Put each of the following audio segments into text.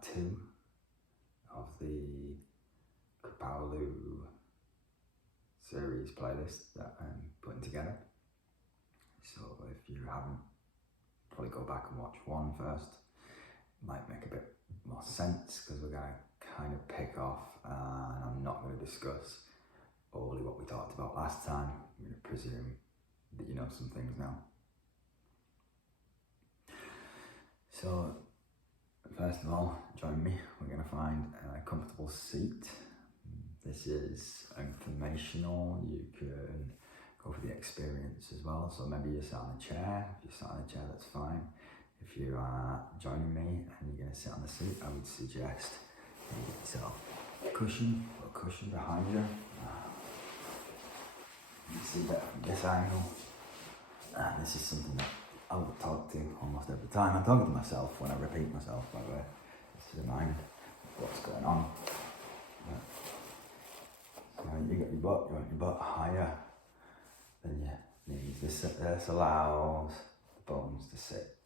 part 2 of the Kripalu series playlist that I'm putting together. So if you haven't, probably go back and watch 1 first. Might make a bit more sense because we're going to kind of pick off, and I'm not going to discuss only what we talked about last time. I'm going to presume that you know some things now. So first of all, join me. We're going to find a comfortable seat. This is informational. You can go for the experience as well. So maybe you're sat on a chair. If you're sat on a chair, that's fine. If you are joining me and you're going to sit on the seat, I would suggest you get yourself a cushion behind you. You can see that from this angle. And this is something that I would talk to almost every time. I'm talking to myself when I repeat myself, by the way. This is a mind of what's going on. So you got your butt, you want your butt higher than your knees. This allows the bones to sit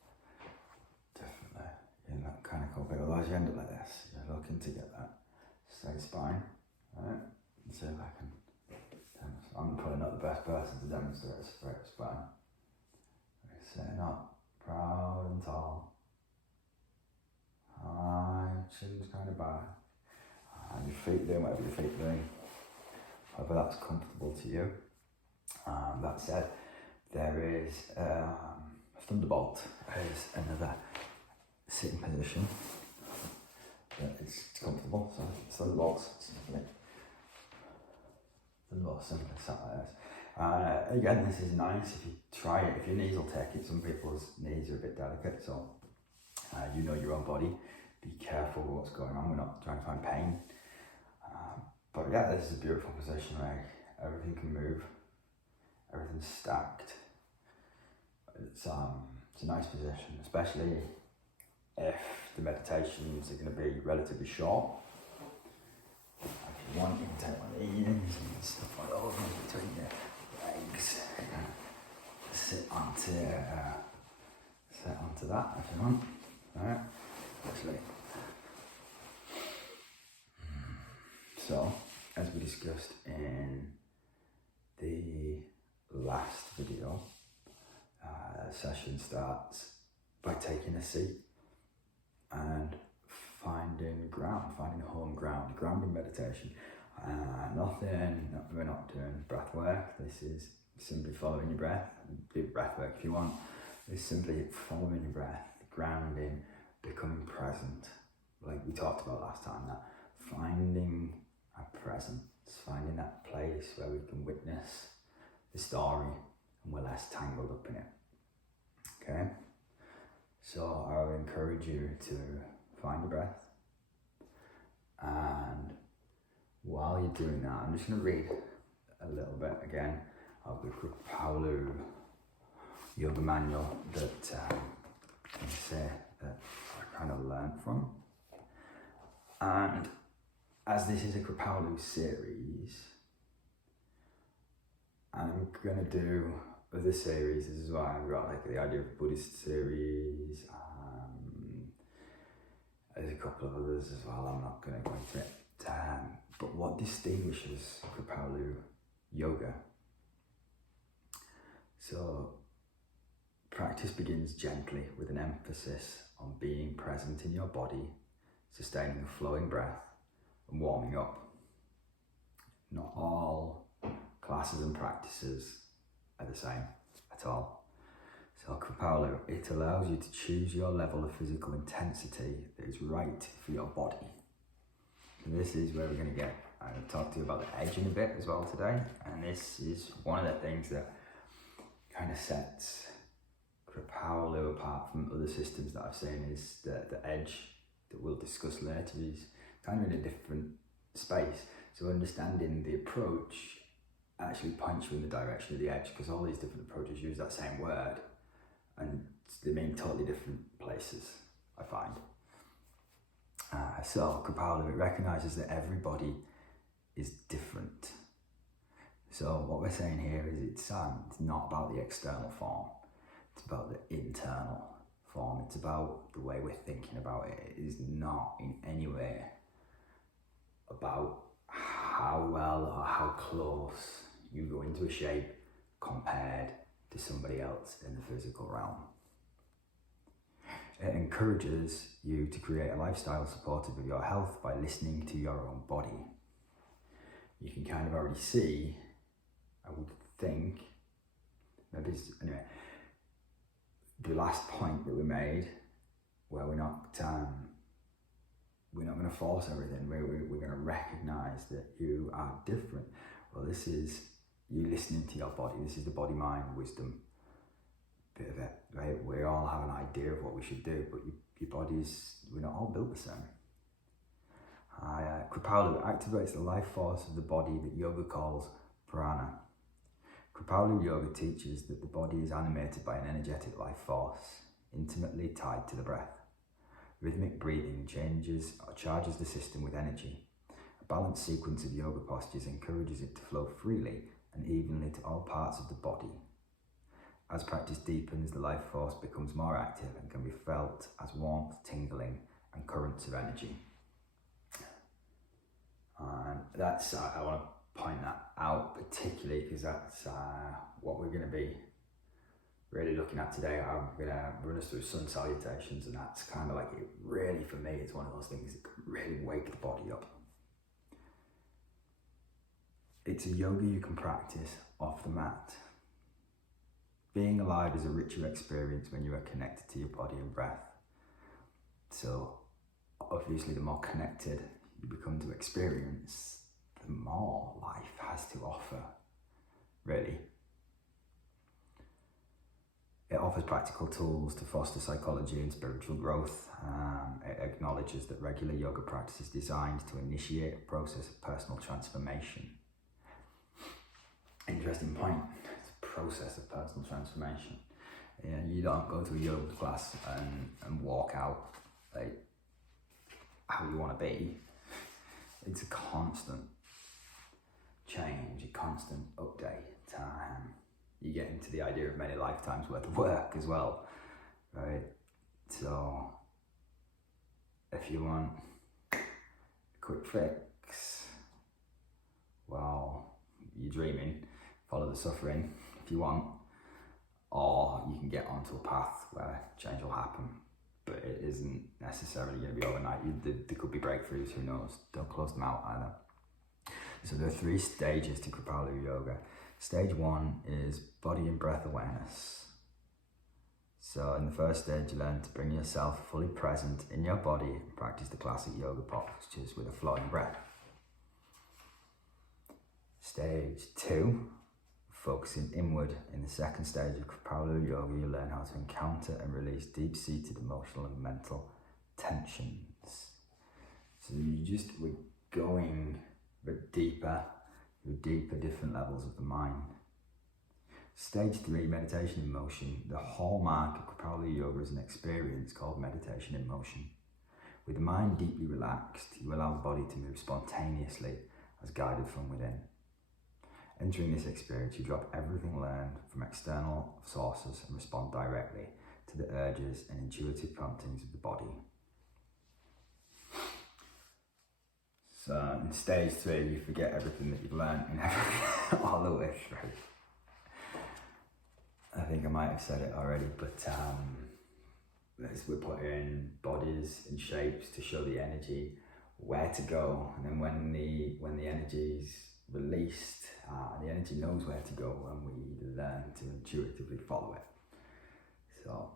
differently in that kind of cool bit. Otherwise you end up like this. You're looking to get that straight spine. Right? Let's see if I can. I'm probably not the best person to demonstrate a straight spine. Sitting up, proud and tall. High, chin's kind of back. And your feet doing whatever your feet are doing. However that's comfortable to you. That said, there is a thunderbolt is another sitting position that is comfortable. So thunderbolts simply sat like this. Again, this is nice if you try it. If your knees will take it, some people's knees are a bit delicate, so you know your own body. Be careful with what's going on. We're not trying to find pain. But yeah, this is a beautiful position, right? Everything can move. Everything's stacked. It's a nice position, especially if the meditations are going to be relatively short. If you want, you can take one of these and stuff like over between your legs. Sit onto that if you want. Alright, actually. So, as we discussed in the last video, session starts by taking a seat and finding home ground, grounding meditation. We're not doing breath work. This is simply following your breath. Do breath work if you want. It's simply following your breath, grounding, becoming present. Like we talked about last time, that finding a presence, finding that place where we can witness the story and we're less tangled up in it. Okay? So I would encourage you to find your breath. And while you're doing that, I'm just going to read a little bit again of the Kripalu yoga manual that I kind of learned from. And as this is a Kripalu series, I'm going to do other series. This is why I've got like the idea of Buddhist series. There's a couple of others as well. I'm not going to go into it. But what distinguishes Kripalu yoga? So practice begins gently with an emphasis on being present in your body, sustaining a flowing breath and warming up. Not all classes and practices are the same at all. So Kripalu, it allows you to choose your level of physical intensity that is right for your body. And this is where we're going to get, I'm going to talk to you about the edge in a bit as well today. And this is one of the things that kind of sets Kripalu apart from other systems that I've seen, is the edge that we'll discuss later is kind of in a different space. So understanding the approach actually points you in the direction of the edge, because all these different approaches use that same word and they mean totally different places, I find. So Kripalu, it recognises that everybody is different. So what we're saying here is it's not about the external form, it's about the internal form. It's about the way we're thinking about it. It is not in any way about how well or how close you go into a shape compared to somebody else in the physical realm. It encourages you to create a lifestyle supportive of your health by listening to your own body. You can kind of already see, I would think, anyway, the last point that we made, where we're not going to force everything, we're going to recognize that you are different. Well, this is you listening to your body. This is the body-mind wisdom bit of it, right? We all have an idea of what we should do, but your bodies, we're not all built the same. Kripalu activates the life force of the body that yoga calls prana. Kripalu yoga teaches that the body is animated by an energetic life force, intimately tied to the breath. Rhythmic breathing charges the system with energy. A balanced sequence of yoga postures encourages it to flow freely and evenly to all parts of the body. As practice deepens, the life force becomes more active and can be felt as warmth, tingling, and currents of energy. And I want to point that out particularly because that's what we're going to be really looking at today. I'm going to run us through sun salutations, and that's kind of like it really, for me, it's one of those things that can really wake the body up. It's a yoga you can practice off the mat. Being alive is a richer experience when you are connected to your body and breath. So obviously the more connected you become to experience, the more life has to offer, really. It offers practical tools to foster psychology and spiritual growth. It acknowledges that regular yoga practice is designed to initiate a process of personal transformation. Interesting point. It's a process of personal transformation. You don't go to a yoga class and walk out like how you want to be. It's a constant change, a constant update. You get into the idea of many lifetimes worth of work as well, right? So if you want a quick fix, well, you're dreaming, follow the suffering if you want, or you can get onto a path where change will happen, but it isn't necessarily going to be overnight. There could be breakthroughs, who knows? Don't close them out either. So there are 3 stages to Kripalu yoga. Stage 1 is body and breath awareness. So in the first stage, you learn to bring yourself fully present in your body and practice the classic yoga postures with a flowing breath. Stage 2, focusing inward. In the second stage of Kripalu yoga, you learn how to encounter and release deep-seated emotional and mental tensions. So we're going a bit deeper, with different levels of the mind. Stage 3, meditation in motion. The hallmark of Kripalu yoga is an experience called meditation in motion. With the mind deeply relaxed, you allow the body to move spontaneously as guided from within. Entering this experience, you drop everything learned from external sources and respond directly to the urges and intuitive promptings of the body. So in stage 3, you forget everything that you've learned and all the way through. I think I might have said it already, but we're putting bodies in shapes to show the energy, where to go, and then when the energy's released, the energy knows where to go, and we learn to intuitively follow it. So,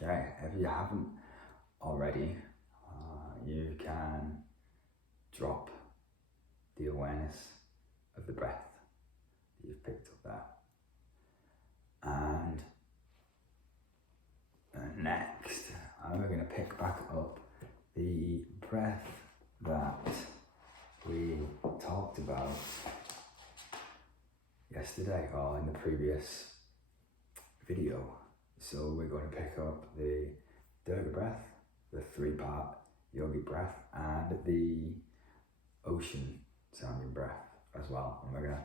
okay, if you haven't already, you can drop the awareness of the breath that you've picked up there. And next, I'm going to pick back up the breath that we talked about yesterday or in the previous video. So we're going to pick up the Durga breath, the 3-part yogic breath, and the ocean sounding breath as well. And we're going to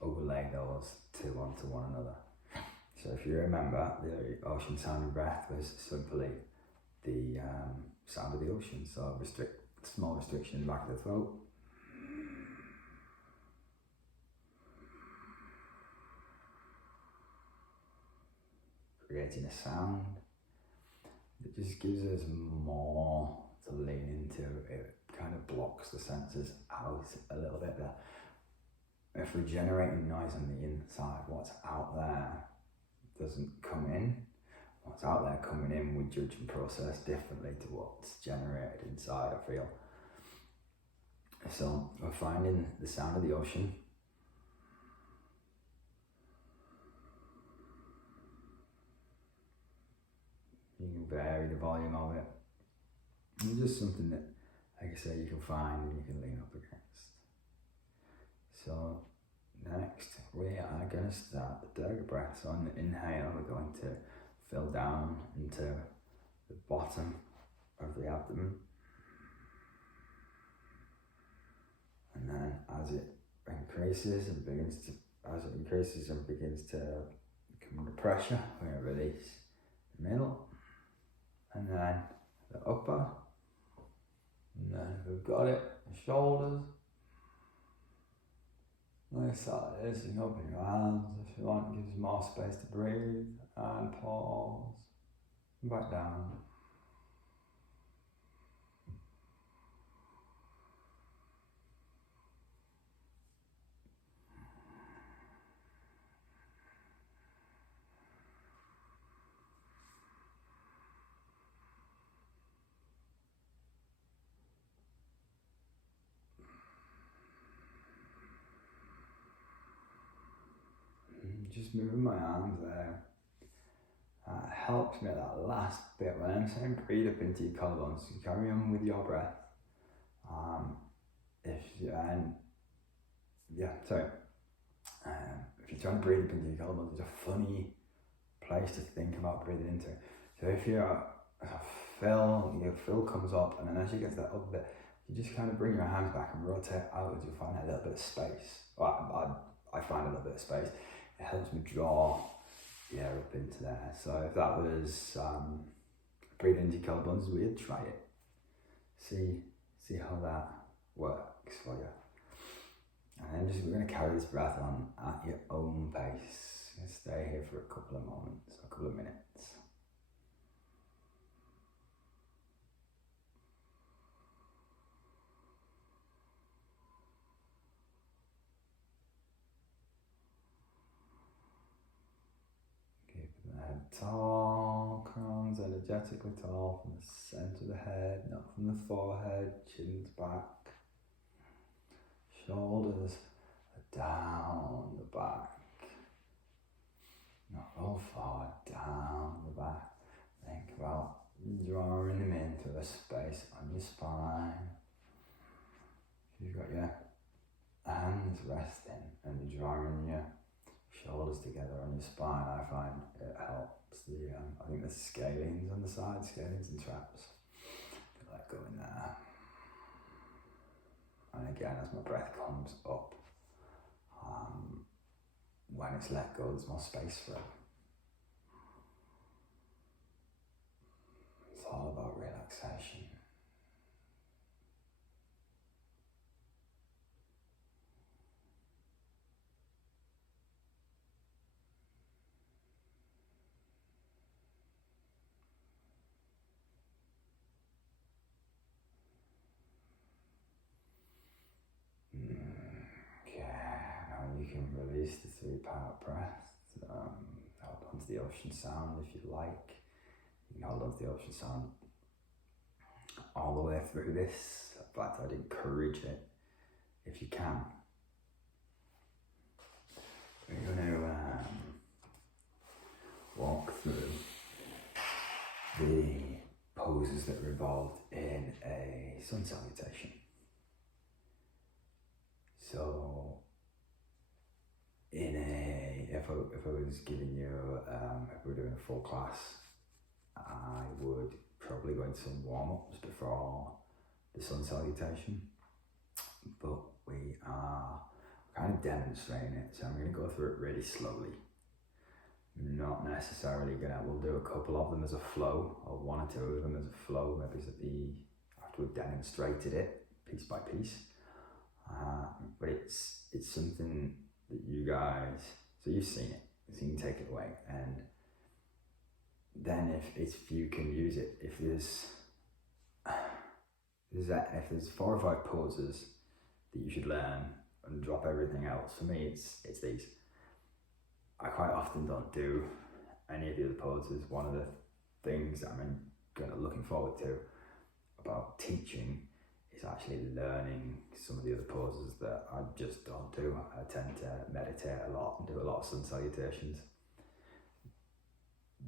overlay those 2 onto one another. So if you remember, the ocean sounding breath was simply the sound of the ocean. So small restriction in the back of the throat. Creating a sound that just gives us more to lean into. It kind of blocks the senses out a little bit there. If we're generating noise on the inside, what's out there doesn't come in. What's out there coming in, we judge and process differently to what's generated inside, I feel. So we're finding the sound of the ocean. You can vary the volume of it. It's just something that, like I say, you can find and you can lean up against. So next, we are going to start the Durga breath. So on the inhale, we're going to fill down into the bottom of the abdomen. And then as it increases and begins to come under pressure, we're going to release the middle. And then the upper. And then if we've got it, the shoulders. Nice size, you can open your hands if you want, gives you more space to breathe, and pause, and back down. Just moving my arms there. Helps me at that last bit when I'm saying breathe up into your collarbones. You carry on with your breath. If you're trying to breathe up into your collarbones, it's a funny place to think about breathing into. So if your fill comes up, and then as you get to that upper bit, you just kind of bring your hands back and rotate outwards. You'll find a little bit of space. Well, I find a little bit of space. It helps me draw the air up into there. So if that was breathe into your collarbones is weird, try it. See how that works for you. And then we're going to carry this breath on at your own pace. You're going to stay here for a couple of moments, a couple of minutes. Tall, crowns energetically tall from the centre of the head, not from the forehead, chin's back. Shoulders are down the back. Not roll forward, down the back. Think about drawing them into a space on your spine. You've got your hands resting and you're drawing your shoulders together on your spine. I find it helps. I think there's scalings on the side, scalings and traps. Let go in there. And again, as my breath comes up, when it's let go, there's more space for it. It's all about relaxation. Release the 3-part breath. Hold on to the ocean sound if you like. You can hold on to the ocean sound all the way through this. In fact, I'd encourage it if you can. We're going to walk through the poses that are involved in a sun salutation. So, if I was giving you, if we were doing a full class, I would probably go into some warm-ups before the sun salutation, but we are kind of demonstrating it, so I'm going to go through it really slowly. Not necessarily we'll do a couple of them as a flow, or one or two of them as a flow, maybe after we've demonstrated it piece by piece. But it's something that you guys, so you've seen it, so you can take it away, and then if you can use it, if there's 4 or 5 poses that you should learn and drop everything else, for me it's these. I quite often don't do any of the other poses. One of the things that I'm kind of looking forward to about teaching is actually learning some of the other poses that I just don't do. I tend to meditate a lot and do a lot of sun salutations.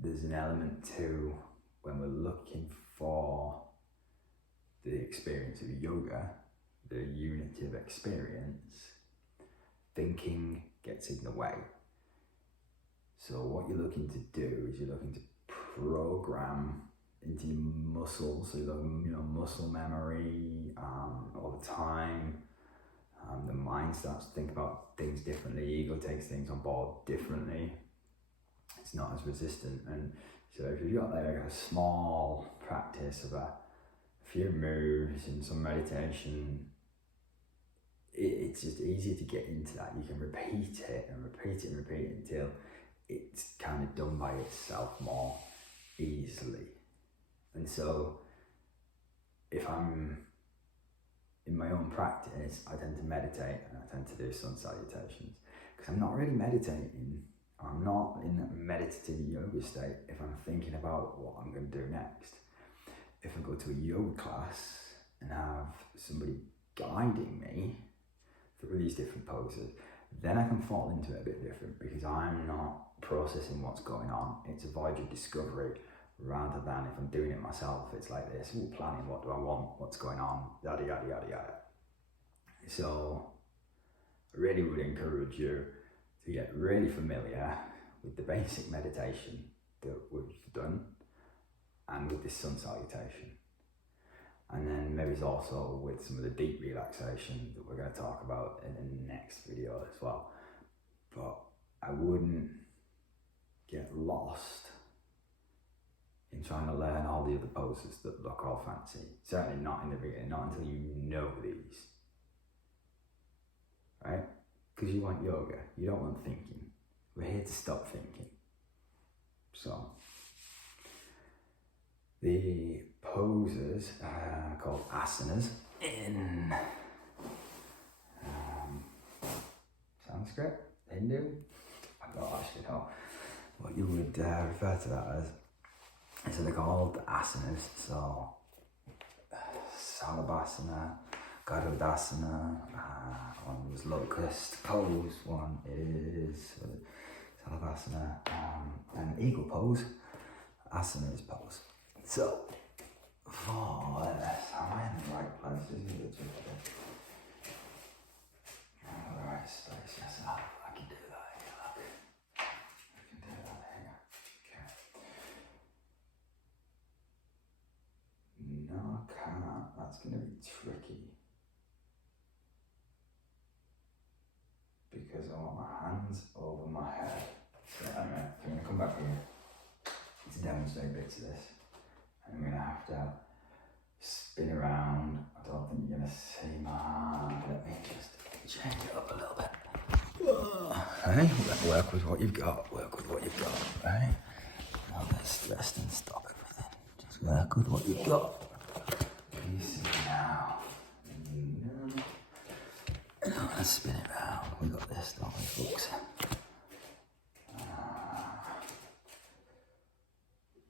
There's an element to, when we're looking for the experience of yoga, the unity of experience, thinking gets in the way. So what you're looking to do is you're looking to program into your muscles, so muscle memory all the time. The mind starts to think about things differently. Ego takes things on board differently. It's not as resistant. And so if you've got like a small practice of a few moves and some meditation, it's just easier to get into that. You can repeat it and repeat it and repeat it until it's kind of done by itself more easily. And so if I'm in my own practice, I tend to meditate and I tend to do sun salutations, because I'm not really meditating. I'm not in that meditative yoga state if I'm thinking about what I'm going to do next. If I go to a yoga class and have somebody guiding me through these different poses, then I can fall into it a bit different, because I'm not processing what's going on. It's a voyage of discovery, rather than if I'm doing it myself, it's like this, planning, what do I want, what's going on, yada, yada, yada, yada. So I really would encourage you to get really familiar with the basic meditation that we've done and with this sun salutation. And then maybe it's also with some of the deep relaxation that we're going to talk about in the next video as well. But I wouldn't get lost in trying to learn all the other poses that look all fancy. Certainly not in the beginning, not until you know these. Right? Because you want yoga, you don't want thinking. We're here to stop thinking. So, the poses are called asanas in Sanskrit, Hindu. I don't actually know what you would refer to that as. So they're called asanas. So Salabhasana, Garudasana, one was locust pose, one is Salabhasana, and eagle pose, asana is pose. So for this, am I in the right place? The right space, yes, I can do that here, look. I can do that here. Okay. No, I can't. That's going to be tricky. Because I want my hands over my head. So anyway, I'm going to come back here to demonstrate bits of this. I'm going to have to spin around. I don't think you're going to see my hand. Let me just change it up a little bit. Hey, work with what you've got. Work with what you've got. Right? Not get stressed and stop everything. Just work with what you've got. Can you see now? No. Let's spin it round. We got this, don't we, folks?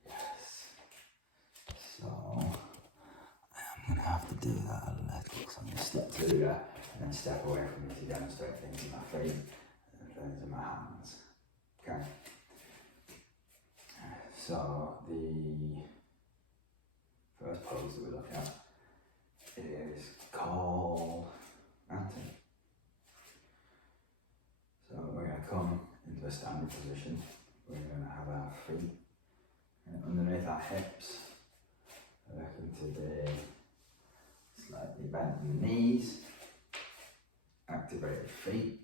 Yes. So I'm gonna have to do that a little. So I'm gonna step through that and then step away from it to demonstrate things in my feet and things in my hands. Okay. So the first pose that we look at is called mountain. So we're going to come into a standing position. We're going to have our feet underneath our hips, looking to the slightly bent knees, activated feet,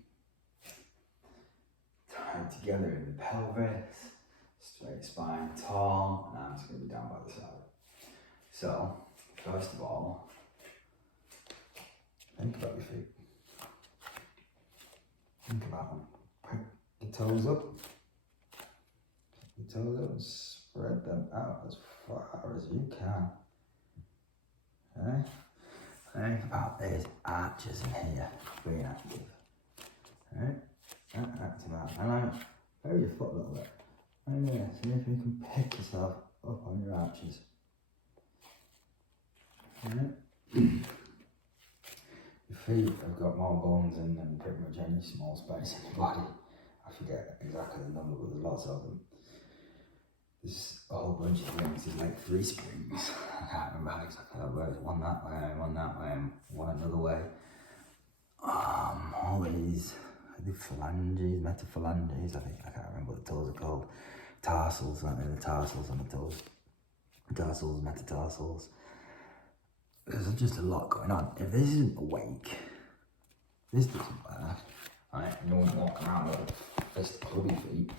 tied together in the pelvis, straight spine, tall, and arms going to be down by the side. So, first of all, think about your feet. Think about them. Pick your toes up. Pick your toes up and spread them out as far as you can. Okay? Think about these arches in here being active. Alright? Active out. And lower your foot a little bit. Right there. See if you can pick yourself up on your arches. Alright? Your feet have got more bones in than pretty much any small space in your body. I forget exactly the number, but there's lots of them. There's a whole bunch of rings, there's like 3 springs. I can't remember exactly how it works. One that way, and one another way. All these, the phalanges, metaphalanges, I can't remember what the toes are called. Tarsals, aren't they? The tarsals on the toes. Tarsals, metatarsals. There's just a lot going on. If this isn't awake, this doesn't work. Right? You don't walk around with fist clubby feet.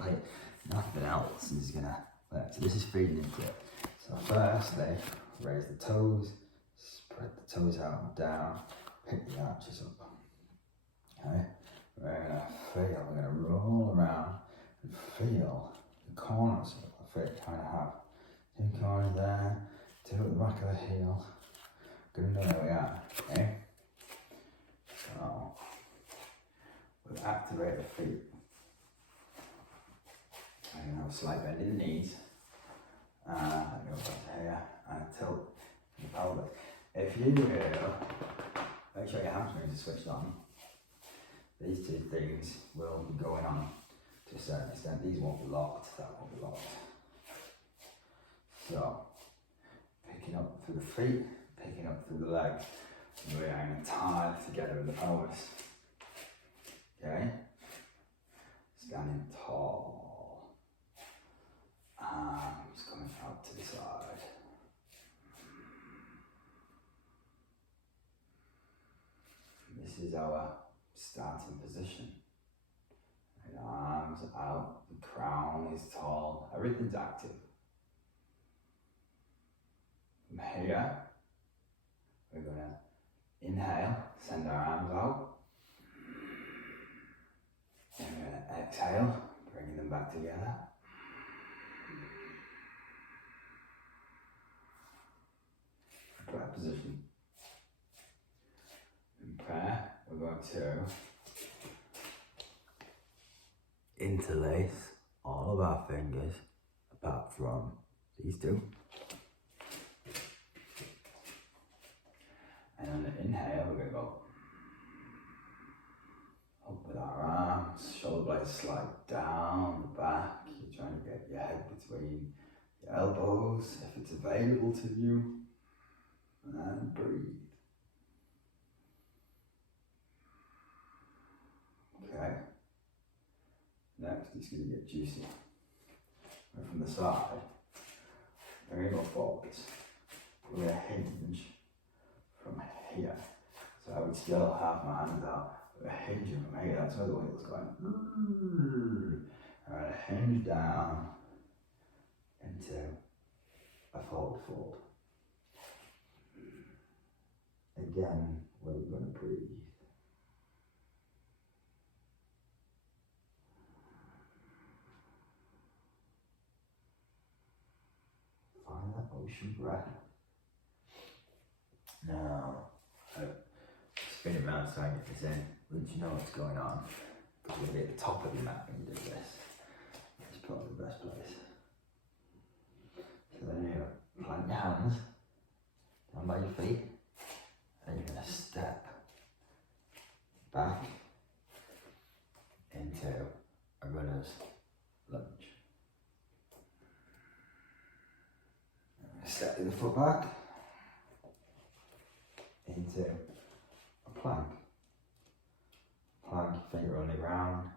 Like, nothing else is gonna work. So this is feeding into it. So firstly, raise the toes, spread the toes out and down, pick the arches up. Okay? We're gonna roll around and feel the corners of the feet. Kind of have 2 corners there, 2 at the back of the heel. Gonna know where we are, okay? So, we'll activate the feet. I'm gonna have a slight bend in the knees. And I go back here and tilt the pelvis. If you make sure your hamstrings are switched on, these 2 things will be going on to a certain extent. These won't be locked, that won't be locked. So, picking up through the feet, picking up through the legs, and we're going to tie together in the pelvis. Okay? Standing tall. Arms coming out to the side. This is our starting position. And arms out, the crown is tall, everything's active. From here, we're going to inhale, send our arms out. And we're going to exhale, bringing them back together. Prayer position. In prayer, we're going to interlace all of our fingers apart from these 2. And on the inhale, we're going to go up with our arms, shoulder blades slide down the back. You're trying to get your head between your elbows, if it's available to you. And breathe. Okay. Next, it's going to get juicy. And from the side, we're going to go forwards. We're going to hinge from here. So I would still have my hands out. We're hinging from here. That's where the wheel's going. I'm going to hinge down into a forward fold. Again, where we're going to breathe. Find that ocean breath. Now, spin it around so I get this in. Once you know what's going on, because you'll be at the top of your mat when you do this. It's probably the best place. So then you plant your hands down by your feet. And you're going to step back into a runner's lunge. Step the foot back into a plank. Plank, feet are on the ground.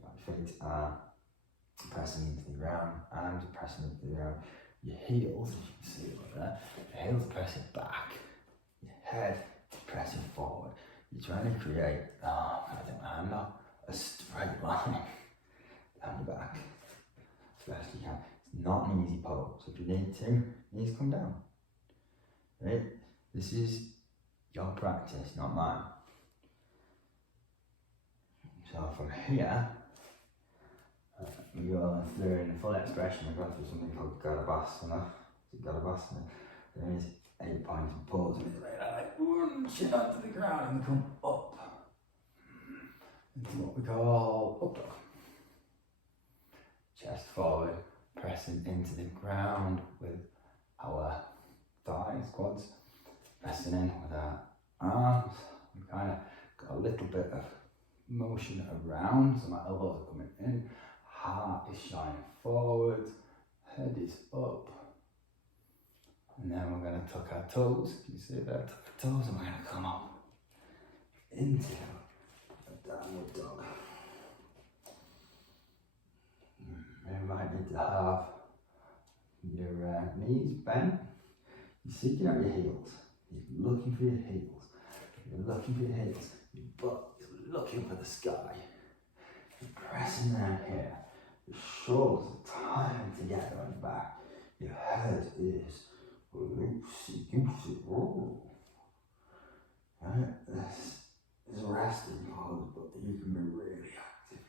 Your feet are pressing into the ground, arms are pressing into the ground. Your heels, as you can see like that, your heels are pressing back. Your head is pressing forward. You're trying to create, a straight line down your back as best you can. It's not an easy pose, so if you need to, knees come down. Right? This is your practice, not mine. So from here, we're going through in full expression, we're going through something called Garabasana. Garabasana. There is 8 pointed poses. Like chin onto the ground and come up into what we call up dog. Chest forward, pressing into the ground with our thighs, quads, pressing in with our arms. We kind of got a little bit of motion around, so my elbows are coming in, heart is shining forward, head is up, and then we're going to tuck our toes. Can you see that? Tuck our toes, and we're going to come up into a downward dog. You might need to have your knees bent. You're seeking out your heels. You're looking for your heels. You're looking for your heels. Your butt is looking for the sky. You're pressing down here. Your shoulders are tying together on your back. Your head is loosey-goosey. Right? This is a resting pose, but you can be really active.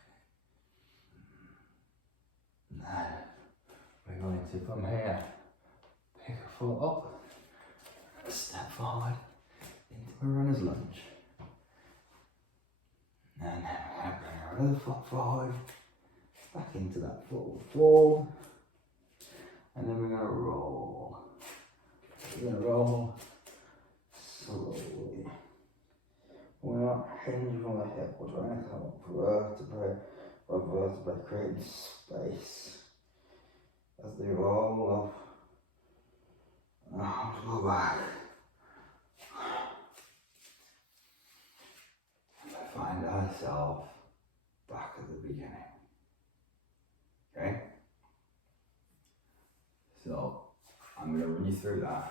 Now, we're going to, from here, pick a foot up, step forward into a runner's lunge. And then bring our other foot forward, back into that forward fold. And then we're going to roll. We're going to roll slowly. We're not hinging from the hip, we're trying to come up vertebrae by vertebrae, creating space as they roll up. Now go back. Find ourselves back at the beginning. Okay? So, I'm going to run you through that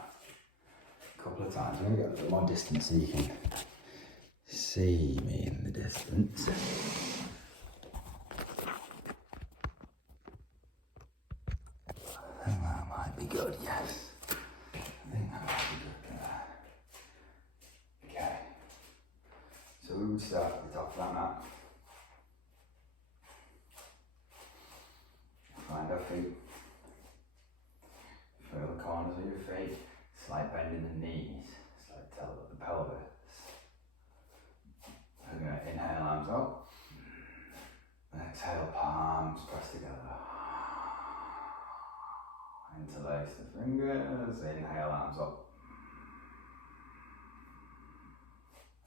a couple of times. I'm going to get a little more distance so you can see me in the distance. I think that might be good, yes. I think that might be good there. Okay. So we would start at the top of that mat. Find our feet. Feel the corners of your feet. Slight bend in the knees. Slight tilt of the pelvis. We're going to inhale, arms up. Exhale, palms press together. Interlace the fingers. Inhale, arms up.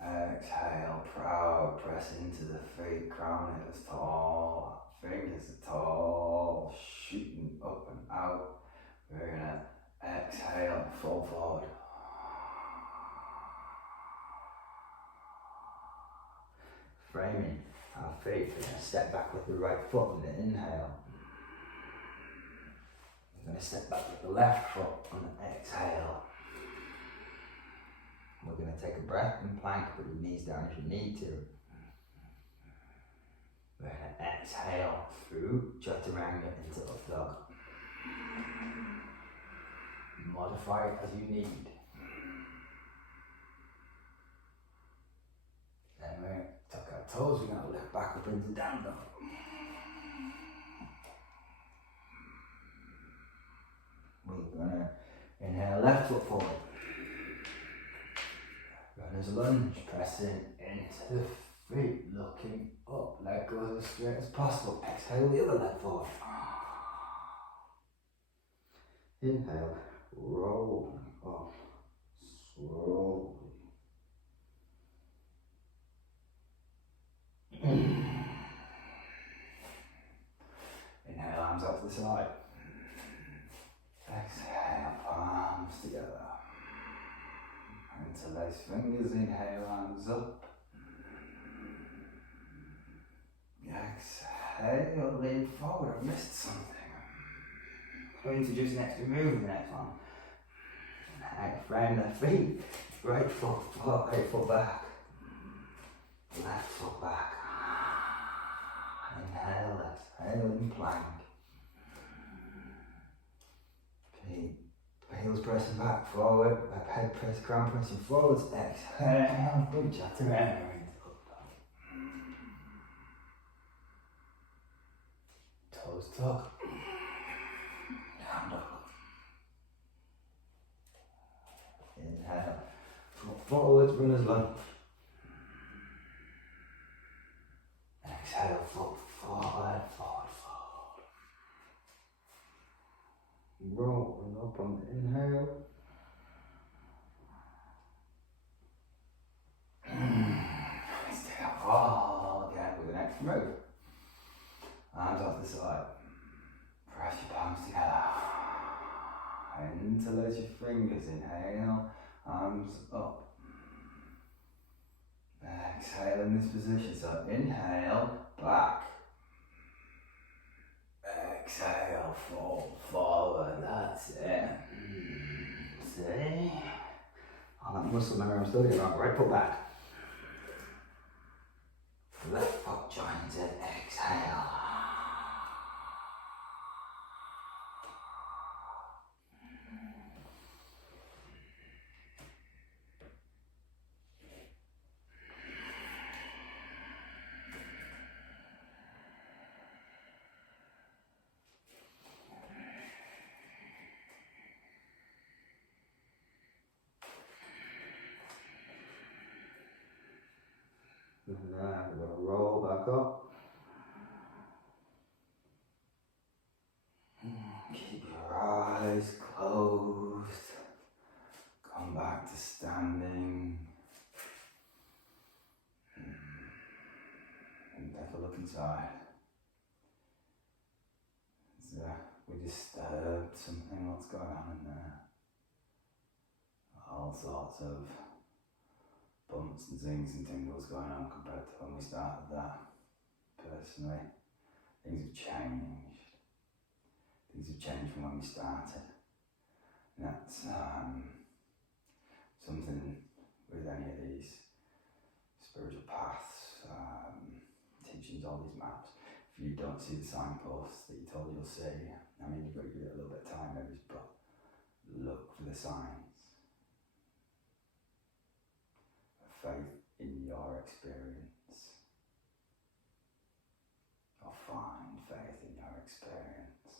Exhale, proud, press into the feet, crown it as tall, fingers are tall, shooting up and out. We're gonna exhale, fall forward. Framing our feet, we're gonna step back with the right foot with an inhale. We're gonna step back with the left foot on an exhale. We're going to take a breath and plank, put your knees down if you need to. We're going to exhale through chaturanga into up dog. Modify it as you need. Then we're going to tuck our toes, we're going to lift back up into down dog. We're going to inhale left foot forward. Runner's lunge, pressing into the feet, looking up, leg goes as straight as possible. Exhale the other leg forward. Inhale, roll up slowly. Inhale, arms out to the side. Exhale, palms together. Interlace fingers, inhale, arms up. Exhale, lean forward. I missed something. I'm going to introduce an extra move in the next one. Frame the feet. Right foot forward, right foot back. Left foot back. Inhale, exhale in plank. Heels pressing back forward, head press, ground pressing forwards. Exhale, big chaturanga. Toes tuck. Hand up. Inhale, foot forwards, runner's lunge. Exhale, foot forward, forward, forward. Rolling up on the inhale. Stay up all again with the next move. Arms off the side. Press your palms together. Interlace your fingers. Inhale, arms up. Exhale in this position. So inhale, back. Exhale, fall forward. That's it. See? Oh, that muscle memory I'm still getting on. Right foot back. Left foot joins in. Exhale. And then we're going to roll back up. Keep your eyes closed. Come back to standing. And take a look inside. We disturbed something. What's going on in there? All sorts of bumps and zings and tingles going on compared to when we started that. Personally, things have changed. Things have changed from when we started. And that's something with any of these spiritual paths, teachings, all these maps. If you don't see the signposts that you're told you'll see, I mean, you've got to give it a little bit of time maybe, but look for the signs. Faith in your experience, or find faith in your experience.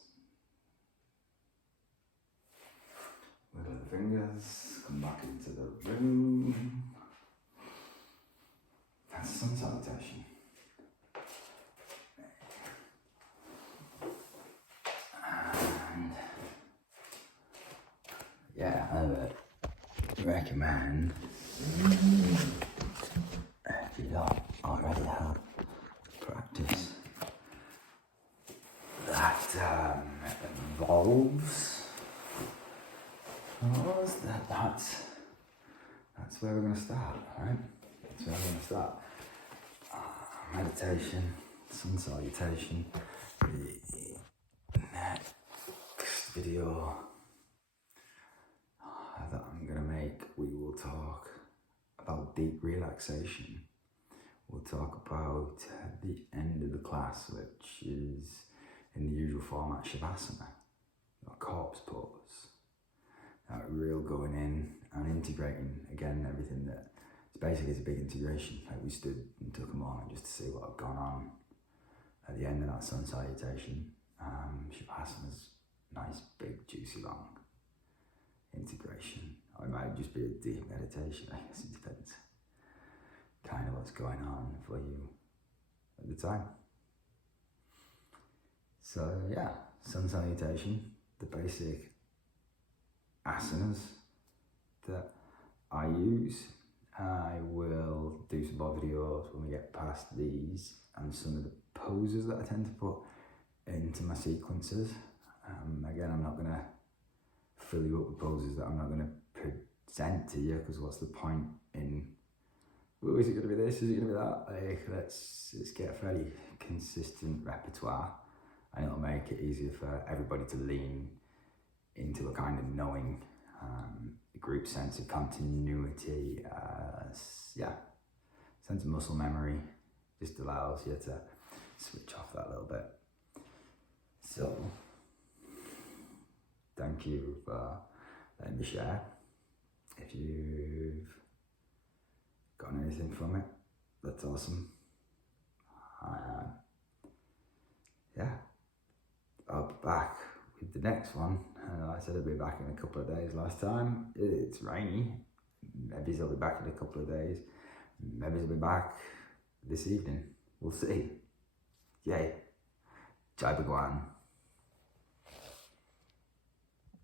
Wiggle the fingers, come back into the room. That's sun salutation. And yeah, I would recommend, if you don't already have practice that involves that's where we're going to start, right? That's where we're going to start. Meditation, sun salutation. The next video that I'm going to make, we will talk about deep relaxation. We'll talk about the end of the class, which is in the usual format, Shavasana, or corpse pose. That real going in and integrating, again, everything that, it's basically a big integration. Like we stood and took a moment just to see what had gone on at the end of that sun salutation. Shavasana's nice, big, juicy, long integration. Or it might just be a deep meditation, I guess it depends kind of what's going on for you at the time. So yeah, sun salutation, the basic asanas that I use. I will do some more videos when we get past these and some of the poses that I tend to put into my sequences. Again, I'm not going to fill you up with poses that I'm not going to present to you, because what's the point in, oh, is it going to be this, is it going to be that? Like, let's get a fairly consistent repertoire, and it'll make it easier for everybody to lean into a kind of knowing group sense of continuity, sense of muscle memory. Just allows you to switch off that little bit. So, thank you for letting me share. If you've gotten anything from it, that's awesome. Yeah, I'll be back with the next one. I said I'd be back in a couple of days last time. It's rainy. Maybe I'll be back in a couple of days. Maybe I'll be back this evening. We'll see. Yay. Jai Bhagwan.